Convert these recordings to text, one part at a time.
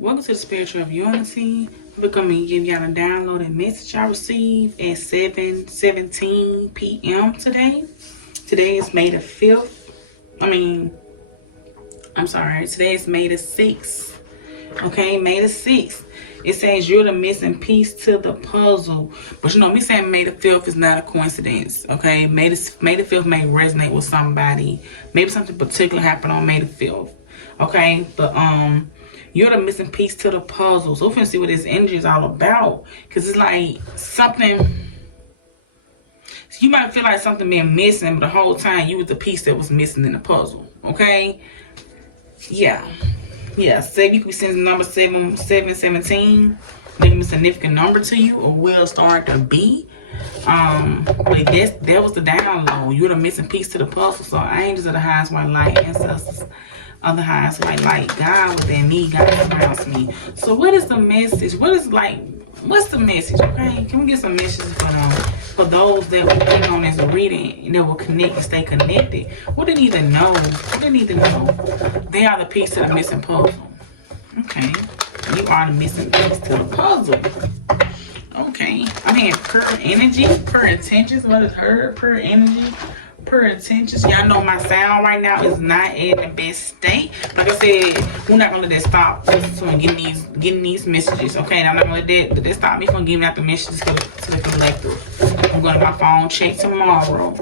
Welcome to the Spiritual of Unity. We're going to give y'all a downloaded message I received at 7:17 p.m. today. Today is May the 5th. Today is May the 6th. Okay, May the 6th. It says you're the missing piece to the puzzle. But you know, me saying May the 5th is not a coincidence. Okay, May the 5th may resonate with somebody. Maybe something particular happened on May the 5th. Okay, but you're the missing piece to the puzzle. So we're gonna see what this energy is all about. Because it's like something, you might feel like something being missing, but the whole time you was the piece that was missing in the puzzle. Okay? Yeah. So you could be sending number 717. Maybe a significant number to you, or will start to be. But that was the download. You're the missing piece to the puzzle. So angels of the highest white light, ancestors of the highest white light, God within me, God surrounds me. So what is the message? What's the message? Okay, can we get some messages for those that will put on as a reading, that will connect and stay connected? What they need to know? They are the piece to the missing puzzle. Okay, you are the missing piece to the puzzle. Okay, I mean, pure energy, pure intentions. What is her? Pure energy, pure intentions. Y'all know my sound right now is not in the best state. Like I said, we're not gonna let that stop us from getting these messages. Okay, I'm not gonna let that stop me from giving out the messages to the collective. I'm going to my phone check tomorrow.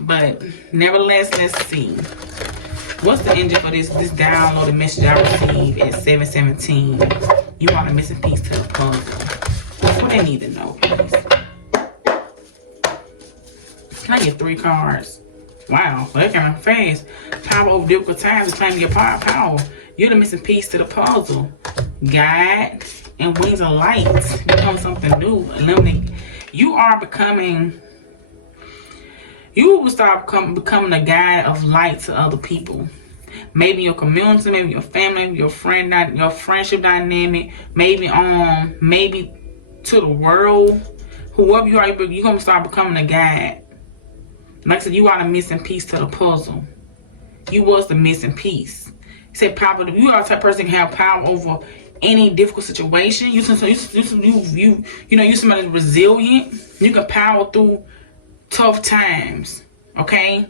But nevertheless, let's see. What's the energy for this downloaded message I received at 7:17? You are the missing piece to the puzzle. What they need to know, please. Can I get 3 cards? Wow, that kind of fast. Power over difficult times, claiming your power. You're the missing piece to the puzzle. Guide and wings of light. Become something new. Eliminate. You will start becoming a guide of light to other people. Maybe your community, maybe your family, your friendship dynamic, maybe to the world. Whoever you are, you're gonna start becoming a guide. Like I said, you are the missing piece to the puzzle. You was the missing piece. He said power. You are the type of person that can have power over any difficult situation. You somebody resilient. You can power through tough times. Okay?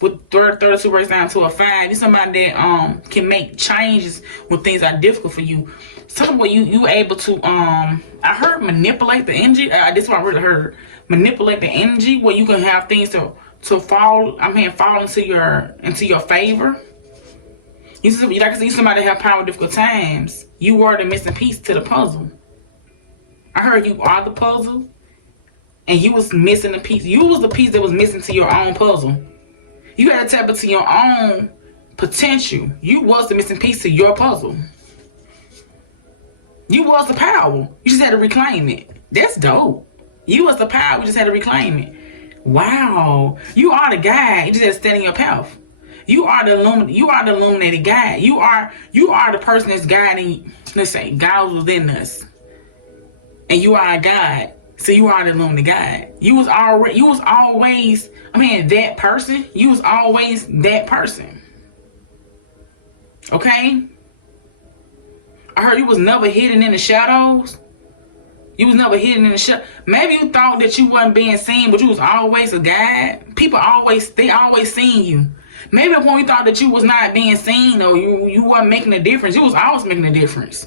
With 32 breaks down to a 5. You're somebody that can make changes when things are difficult for you. Something where you able to I heard manipulate the energy. This is what I really heard. Manipulate the energy where you can have things to fall into your favor. Like I said, you somebody that have power in difficult times. You were the missing piece to the puzzle. I heard you are the puzzle, and you was missing the piece. You was the piece that was missing to your own puzzle. You had to tap into your own potential. You was the missing piece to your puzzle. You was the power. You just had to reclaim it. That's dope. You was the power. You just had to reclaim it. Wow. You are the guy. You just had to stand in your path. You are the illuminated guide. You are the person that's guiding. Let's say God within us, and you are a guide. So you are the illuminated guide. You was always. That person. You was always that person. Okay. I heard you was never hidden in the shadows. You was never hidden in the shadows. Maybe you thought that you wasn't being seen, but you was always a guide. They always seen you. Maybe at one point you thought that you was not being seen, or you weren't making a difference. You was always making a difference.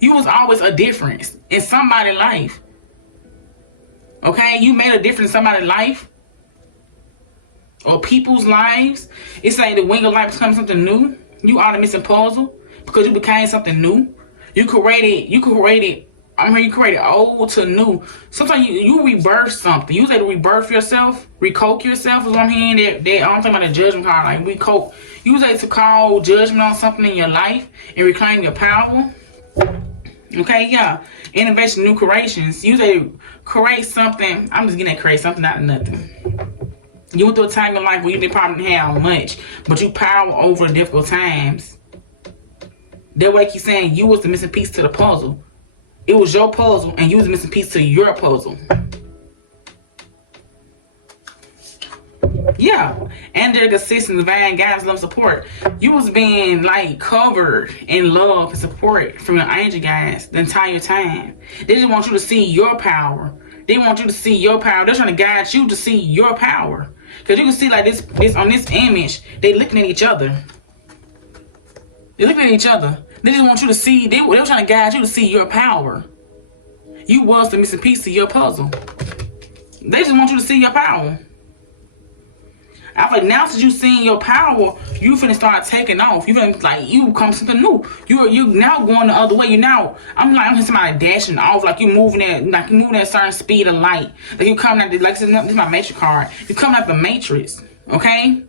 You was always a difference in somebody's life. Okay? You made a difference in somebody's life. Or people's lives. It's like the wing of life becomes something new. You are the missing puzzle because you became something new. You created old to new. Sometimes you rebirth something. You say to rebirth yourself, recoke yourself is what I'm hearing. I'm talking about a judgment card, like recoke. You say to call judgment on something in your life and reclaim your power. Okay, yeah. Innovation, new creations. You say create something. I'm just getting at create something out of nothing. You went through a time in life where you didn't probably have much, but you power over difficult times. That way, I keep saying you was the missing piece to the puzzle. It was your puzzle, and you was the missing piece to your puzzle. Yeah, angelic assistance, divine guidance, love, support. You was being like covered in love and support from your angel guides the entire time. They just want you to see your power. They want you to see your power. They're trying to guide you to see your power. Because you can see like this on this image, they looking at each other. They're looking at each other. They just want you to see, they were trying to guide you to see your power. You was the missing piece to your puzzle. They just want you to see your power. I feel like now since you seeing your power, you finna start taking off. You finna like you come something new. You now going the other way. You now I'm hearing somebody dashing off, like you moving at a certain speed of light. Like you coming at the, like this is my matrix card. You coming at the matrix, okay?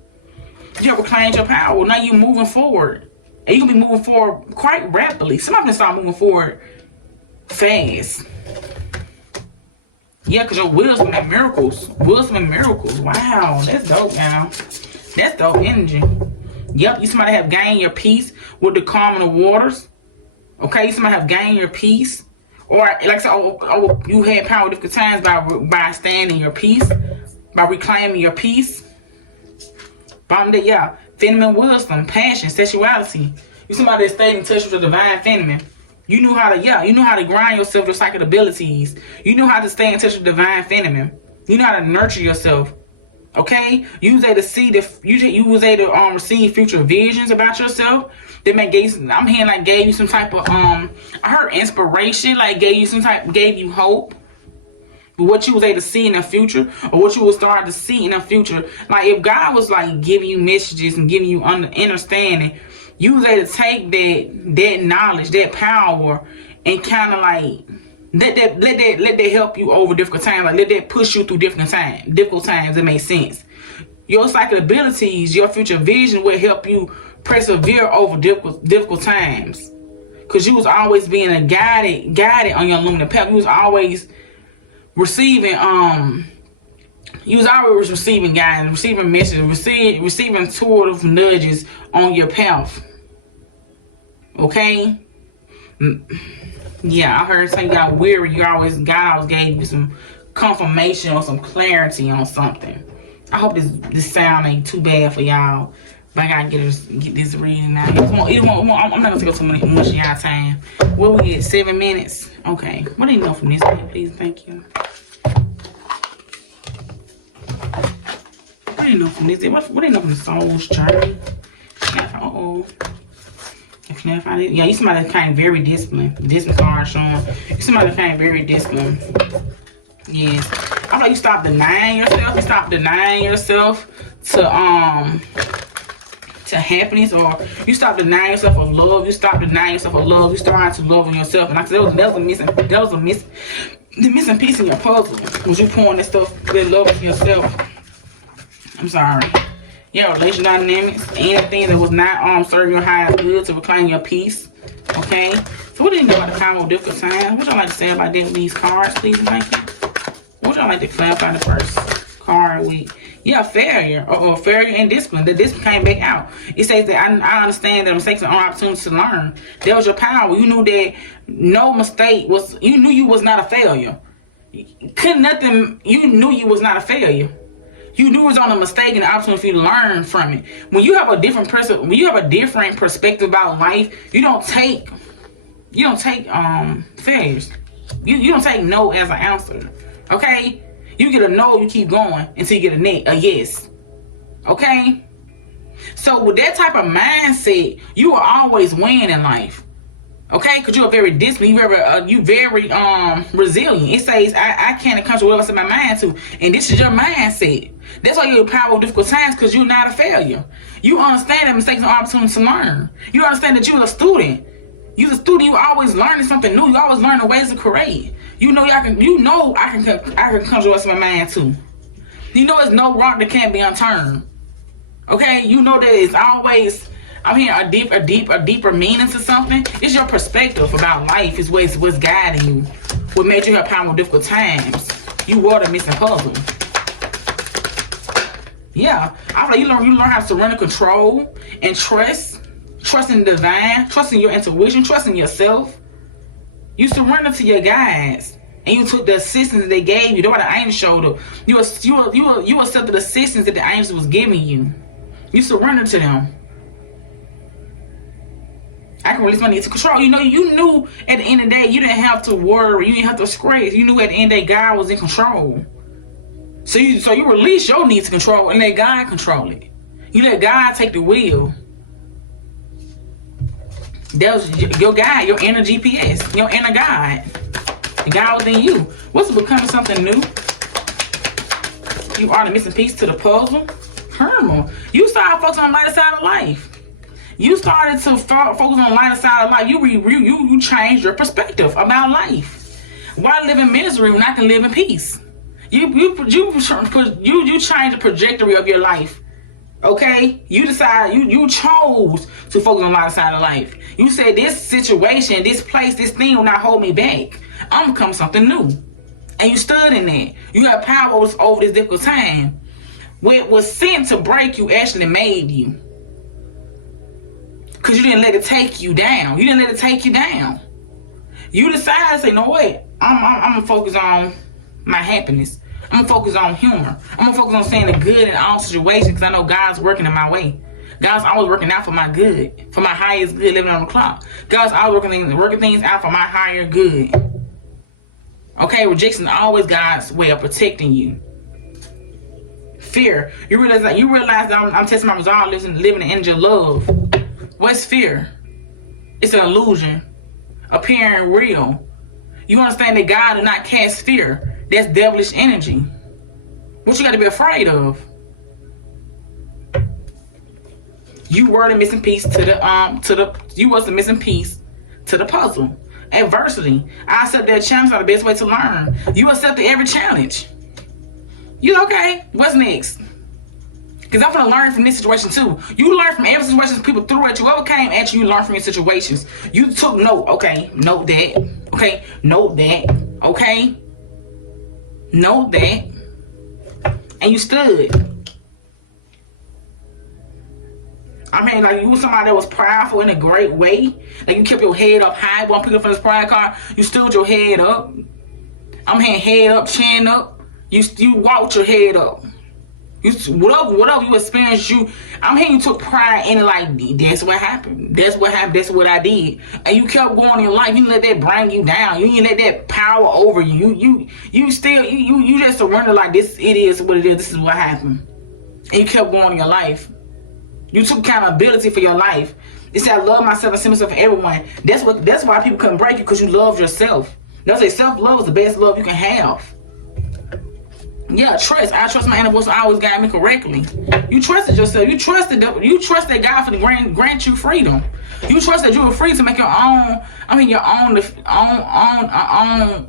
You have reclaimed your power. Now you moving forward, and you gonna be moving forward quite rapidly. Somebody gonna start moving forward fast. Yeah, because your wisdom and miracles. Wisdom and miracles. Wow, that's dope, now. That's dope energy. Yep, you somebody have gained your peace with the calm of the waters. Okay, you somebody have gained your peace. Or, like I said, you had power different times by staying in your peace. By reclaiming your peace. Yeah, feminine wisdom, passion, sexuality. You somebody that stayed in touch with the divine feminine. You knew how to grind yourself with psychic abilities. You knew how to stay in touch with divine feminine. You know how to nurture yourself. Okay? You was able to see you was able to receive future visions about yourself. That I'm hearing like gave you some type of I heard inspiration, like gave you hope. But what you was able to see in the future, or what you will start to see in the future. Like if God was like giving you messages and giving you understanding, you was able to take that knowledge, that power, and kind of like let that help you over difficult times. Like let that push you through difficult times. That makes sense. Your psychic abilities, your future vision will help you persevere over difficult times. Cause you was always being guided on your luminous path. You was always receiving receiving guidance, receiving messages, receiving intuitive nudges on your path. Okay? Yeah, I heard something got weary. God always gave you some confirmation or some clarity on something. I hope this sound ain't too bad for y'all. But I gotta get this reading now. I'm not gonna take up too much of y'all time. What we get? 7 minutes? Okay. What do you know from this, please? Thank you. What do you know from this? What do you know from the soul's journey? If you never find it, yeah, you somebody that kind of very disciplined. Discipline card showing. You somebody that kind of very disciplined. Yes. I feel like you stop denying yourself. You stop denying yourself to happiness, or you stop denying yourself of love. You stop denying yourself of love. You start to love on yourself. And like I said, that was the missing piece in your puzzle. Was you pouring that love into yourself? I'm sorry. Yeah, relation dynamics, anything that was not serving your highest good to reclaim your peace. Okay. So what do you know about the power of difficult times? What y'all like to say about these cards, please and thank you? What y'all like to clarify the first card with? Yeah, failure. Failure and discipline. The discipline came back out. It says that I understand that mistakes are opportunities to learn. That was your power. You knew that no mistake was, you knew you was not a failure. You knew you was not a failure. You knew it was on a mistake and an opportunity for you to learn from it. When you have a different perspective about life, you don't take failures. You don't take no as an answer. Okay? You get a no, you keep going until you get a yes. Okay? So with that type of mindset, you will always win in life. Okay? Because you're very disciplined, you very resilient. It says, I can't accomplish whatever I set my mind to. And this is your mindset. That's why you're power of difficult times, because you're not a failure. You understand that mistakes are opportunities to learn. You understand that you're a student. You're a student, you always learning something new. You always learning ways to create. I can conjure what's in my mind too. You know there's no rock that can't be unturned. Okay? You know that it's always, I'm hearing a deeper meaning to something. It's your perspective about life is what's guiding you. What made you have power with difficult times. You were the missing puzzle. Yeah. I feel like you learn how to surrender control and trust in the divine, trusting your intuition, trusting yourself. You surrender to your guides. and you took the assistance that they gave you. That's why the angels showed up. You accepted the assistance that the angels was giving you. You surrendered to them. I can release my need to control. You knew at the end of the day, you didn't have to worry. You didn't have to stress. You knew at the end of the day, God was in control. So you release your need to control and let God control it. You let God take the wheel. That was your guide, your inner GPS, your inner guide. The God within you. What's becoming something new? You are the missing piece to the puzzle. Hermal. You started focusing on the lighter side of life. You started to focus on the lighter side of life. You changed your perspective about life. Why live in misery when I can live in peace? You changed the trajectory of your life. Okay? You decided, you chose to focus on the lighter side of life. You said this situation, this place, this thing will not hold me back. I'm gonna become something new. And you stood in that. You got power over this difficult time. What was sent to break you actually made you. Because you didn't let it take you down. You didn't let it take you down. You decided to say, no, wait, I'm going to focus on my happiness. I'm going to focus on humor. I'm going to focus on saying the good in all situations because I know God's working in my way. God's always working out for my good, for my highest good living on the clock. God's always working things out for my higher good. Okay, rejection is always God's way of protecting you. Fear. You realize that I'm testing my resolve, living the energy of love. What's fear? It's an illusion, appearing real. You understand that God does not cast fear. That's devilish energy. What you got to be afraid of? You were the missing piece you was the missing piece to the puzzle. Adversity. I accept that challenges are the best way to learn. You accepted every challenge. You okay? What's next? Because I'm going to learn from this situation too. You learn from every situation people threw at you. Whoever came at you, you learn from your situations. You took note. Okay, note that. Okay, note that. Okay, note that. And you stood. I mean, like, you were somebody that was prideful in a great way. Like, you kept your head up high. One picking up from this pride card, you stood your head up. I'm hearing head up, chin up. You walked your head up. Whatever you experienced, I'm hearing you took pride in it, like, that's what happened. That's what happened. That's what I did. And you kept going in your life. You didn't let that bring you down. You didn't let that power over you. You just surrender like this. It is what it is. This is what happened. And you kept going in your life. You took accountability for your life. You said, I love myself and see myself for everyone. That's why people couldn't break you, because you love yourself. They say self-love is the best love you can have. Yeah, trust. I trust my inner voice. Always guide me correctly. You trusted yourself. You trusted God for to grant you freedom. You trusted you were free to make your own.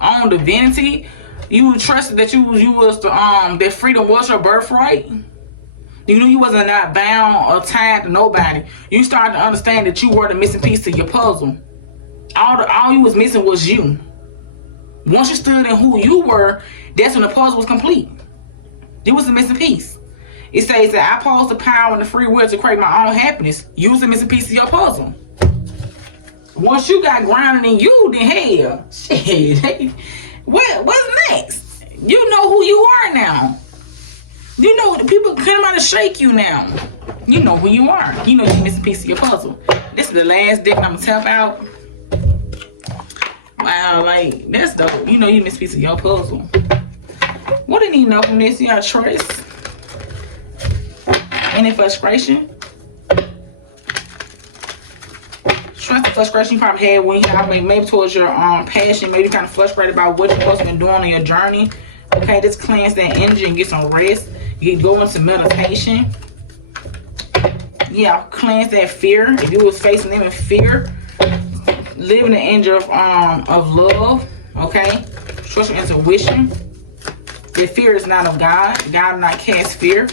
Own divinity. You trusted that you was that freedom was your birthright. You knew you wasn't not bound or tied to nobody. You started to understand that you were the missing piece to your puzzle. All you was missing was you. Once you stood in who you were, that's when the puzzle was complete. It was the missing piece. It says that I pose the power and the free will to create my own happiness. You was the missing piece of your puzzle. Once you got grounded in you, then hell, shit. What's next? You know who you are now. You know the people come out to shake you now. You know who you are. You know you're the missing piece of your puzzle. This is the last deck I'm gonna tap out. Wow, like, that's dope. You know you miss a piece of your puzzle. What do you need to know from this? You got trust. Any frustration? Trust and frustration you probably had when you have maybe towards your passion. Maybe you're kind of frustrated about what you're supposed to be doing on your journey. Okay, just cleanse that energy and get some rest. You go into meditation. Yeah, cleanse that fear. If you was facing them in fear, live in the energy of love. Okay, trust your intuition. That fear is not of God. God will not cast fear.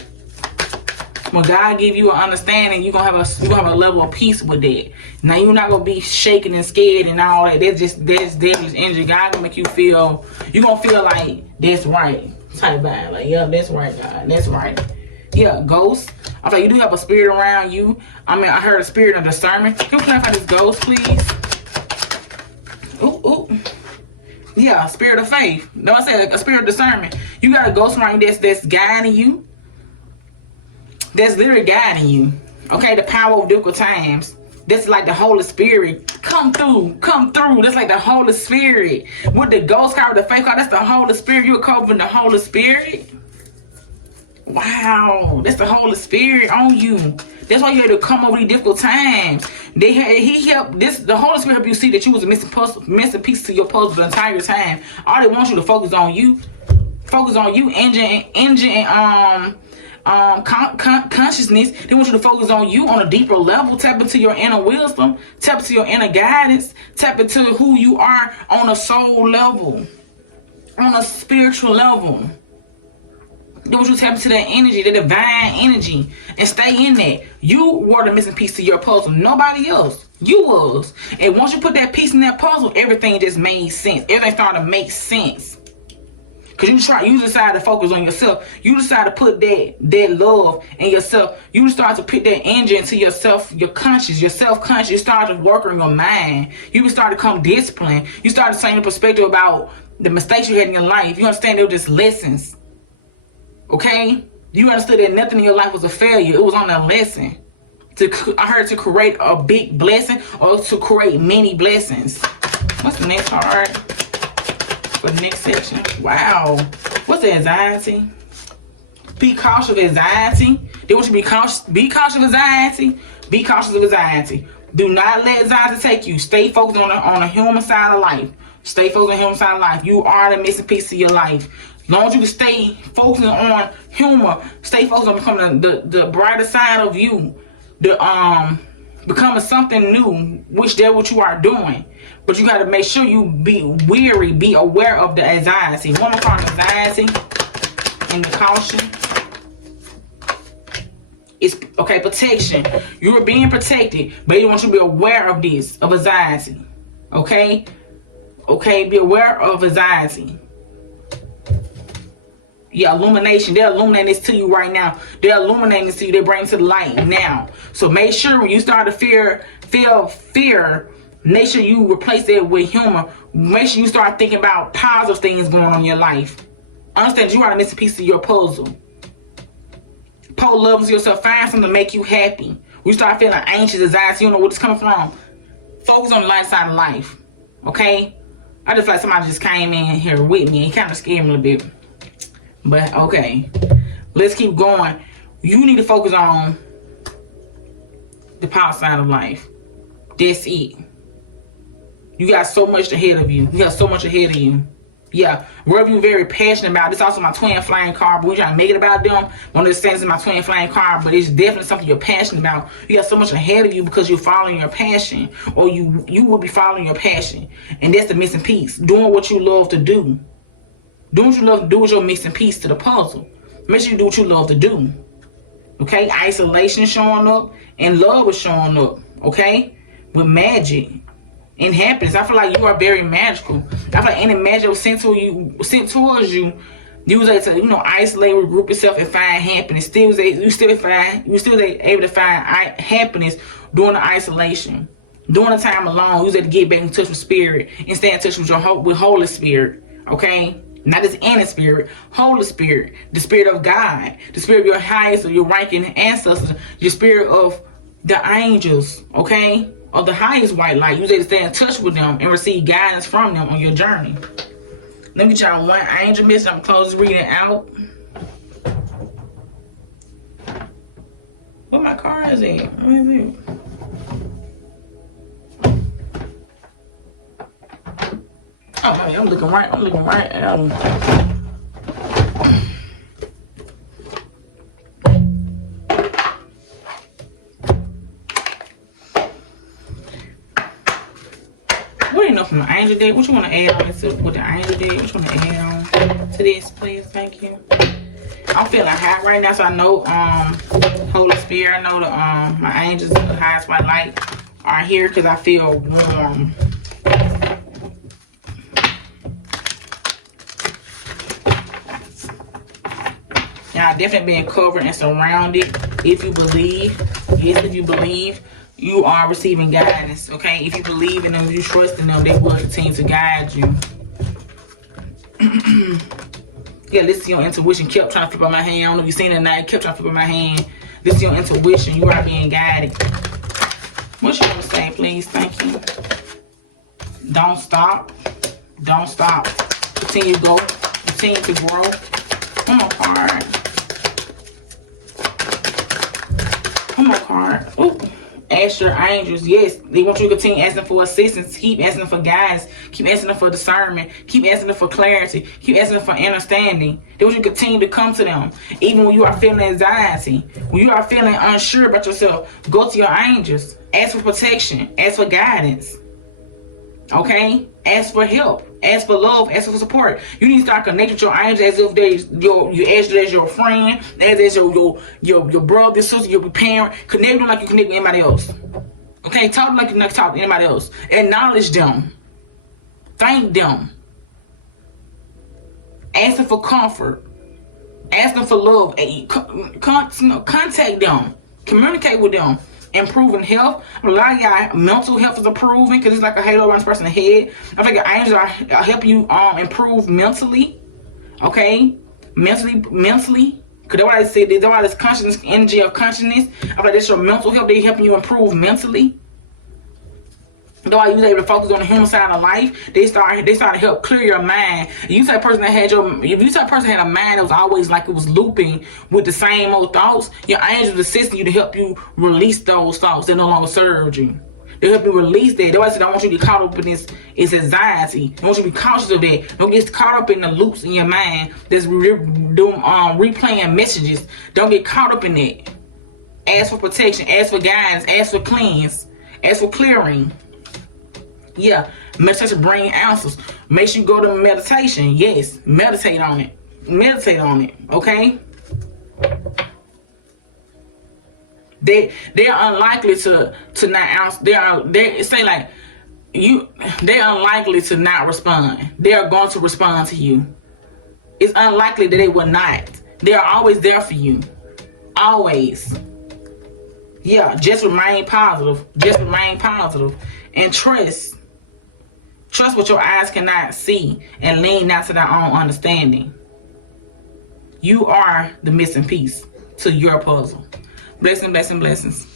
When God give you an understanding, you're gonna have a level of peace with that. Now you're not gonna be shaking and scared and all that. That's devilish energy. God gonna make you feel. You're gonna feel like that's right. Type vibe. Like, yeah, that's right, God. That's right. Yeah, ghost. I thought you do have a spirit around you. I mean, I heard a spirit of discernment. Can you clarify this ghost, please? Ooh. Yeah, Yeah, spirit of faith. No, I said a spirit of discernment. You got a ghost mind that's guiding you. That's literally guiding you. Okay, the power of difficult times. That's like the Holy Spirit. Come through. That's like the Holy Spirit. With the ghost card, the faith card, that's the Holy Spirit. You're covering the Holy Spirit. Wow, that's the Holy Spirit on you. That's why you had to come over these difficult times. The Holy Spirit helped you see that you was a missing piece to your puzzle the entire time. All they want you to focus on you. Engine consciousness. They want you to focus on you on a deeper level. Tap into your inner wisdom. Tap into your inner guidance. Tap into who you are on a soul level, on a spiritual level. They want you to tap into that energy, the divine energy, and stay in that. You were the missing piece to your puzzle. Nobody else. You was. And once you put that piece in that puzzle, everything just made sense. Everything started to make sense. Because you decided to focus on yourself. You decided to put that love in yourself. You start to put that energy into yourself, your self-conscious. You start to work on your mind. You start to become disciplined. You start to change your perspective about the mistakes you had in your life. You understand they were just lessons. Okay? You understood that nothing in your life was a failure. It was on a lesson. I heard to create a big blessing or to create many blessings. What's the next card? For the next section. Wow. What's the anxiety? Be cautious of anxiety. They want you to be cautious. Be cautious of anxiety. Be cautious of anxiety. Do not let anxiety take you. Stay focused on the human side of life. Stay focused on the human side of life. You are the missing piece of your life. As long as you can stay focusing on humor, stay focused on becoming the brighter side of you. Becoming something new, which that's what you are doing. But you got to make sure you be aware of the anxiety. One more part of anxiety and the caution. It's okay, protection. You're being protected, but you want you to be aware of this, of anxiety. Okay? Okay, be aware of anxiety. Yeah, illumination. They're illuminating this to you right now. They're illuminating this to you. They bring it to the light now. So make sure when you start to feel fear, make sure you replace it with humor. Make sure you start thinking about positive things going on in your life. Understand you are the missing piece of your puzzle. Pull love to yourself. Find something to make you happy. When you start feeling anxious, anxiety, you don't know where it's coming from. Focus on the light side of life. Okay? I just feel like somebody just came in here with me. It kind of scared me a little bit. But okay, let's keep going. You need to focus on the power side of life. That's it. You got so much ahead of you. You got so much ahead of you. Yeah, whatever you're very passionate about. This is also my twin flame card, but we're trying to make it about them. One of the things in my twin flame card, but it's definitely something you're passionate about. You got so much ahead of you because you're following your passion, or you will be following your passion, and that's the missing piece. Doing what you love to do. Doing what you love to do is your missing piece to the puzzle. Make sure you do what you love to do. Okay? Isolation showing up and love is showing up. Okay? With magic and happiness. I feel like you are very magical. I feel like any magic was sent towards you, you was able to, isolate, regroup yourself and find happiness. You still able to find happiness during the isolation. During the time alone, you was able to get back in touch with spirit and stay in touch with Holy Spirit. Okay? Not this inner spirit, Holy Spirit, the spirit of God, the spirit of your highest or your ranking ancestors, your spirit of the angels, okay, of the highest white light. You able to stay in touch with them and receive guidance from them on your journey. Let me get y'all one angel message. I'm gonna close this reading out. Where my card is at? Where is it? Oh, I'm looking right at them. What enough from the angel deck? What you want to add on to what the angel did? What you want to add on to this, please? Thank you. I'm feeling hot right now, so I know Holy Spirit, I know the my angels, the highest white light, are here because I feel warm. Y'all definitely being covered and surrounded. If you believe, yes, if you believe, you are receiving guidance. Okay, if you believe in them, you trust in them, they will continue to guide you. Yeah, listen to your intuition. Kept trying to flip on my hand. I don't know if you seen it or not. Kept trying to flip on my hand. Listen to your intuition. You are being guided. What you want to say, please? Thank you. Don't stop. Don't stop. Continue to go. Continue to grow. One more card. One more card. Ooh. Ask your angels. Yes, they want you to continue asking for assistance. Keep asking for guidance. Keep asking them for discernment. Keep asking them for clarity. Keep asking them for understanding. They want you to continue to come to them. Even when you are feeling anxiety, when you are feeling unsure about yourself, go to your angels. Ask for protection. Ask for guidance. Okay? Ask for help. Ask for love. Ask for support. You need to start connecting with your angels as if they as your friend, as your brother, sister, your parent. Connect them like you connect with anybody else. Okay? Talk to them like you talk to anybody else. Acknowledge them. Thank them. Ask them for comfort. Ask them for love. Contact them. Communicate with them. Improving health. A lot of y'all mental health is improving because it's like a halo around this person's head. I think your angels are helping you improve mentally. Okay? Mentally. Because that's what I said. That's why this consciousness, energy of consciousness. I feel like that's your mental health. They helping you improve mentally. That's why you're able to focus on the human side of life. They start to help clear your mind. If you type person that had a mind that was always like it was looping with the same old thoughts, your angels assisting you to help you release those thoughts that no longer serve you. They help you release that. That's why I said I want you to get caught up in this anxiety. I want you to be cautious of that. Don't get caught up in the loops in your mind that's replaying messages. Don't get caught up in that. Ask for protection. Ask for guidance. Ask for cleanse. Ask for clearing. Yeah, meditation bring answers. Make sure you go to meditation. Yes, meditate on it. Meditate on it. Okay. They're unlikely to not answer. They're unlikely to not respond. They are going to respond to you. It's unlikely that they will not. They are always there for you. Always. Yeah, just remain positive. Just remain positive. And trust. Trust what your eyes cannot see and lean not to their own understanding. You are the missing piece to your puzzle. Blessings, blessings, blessings.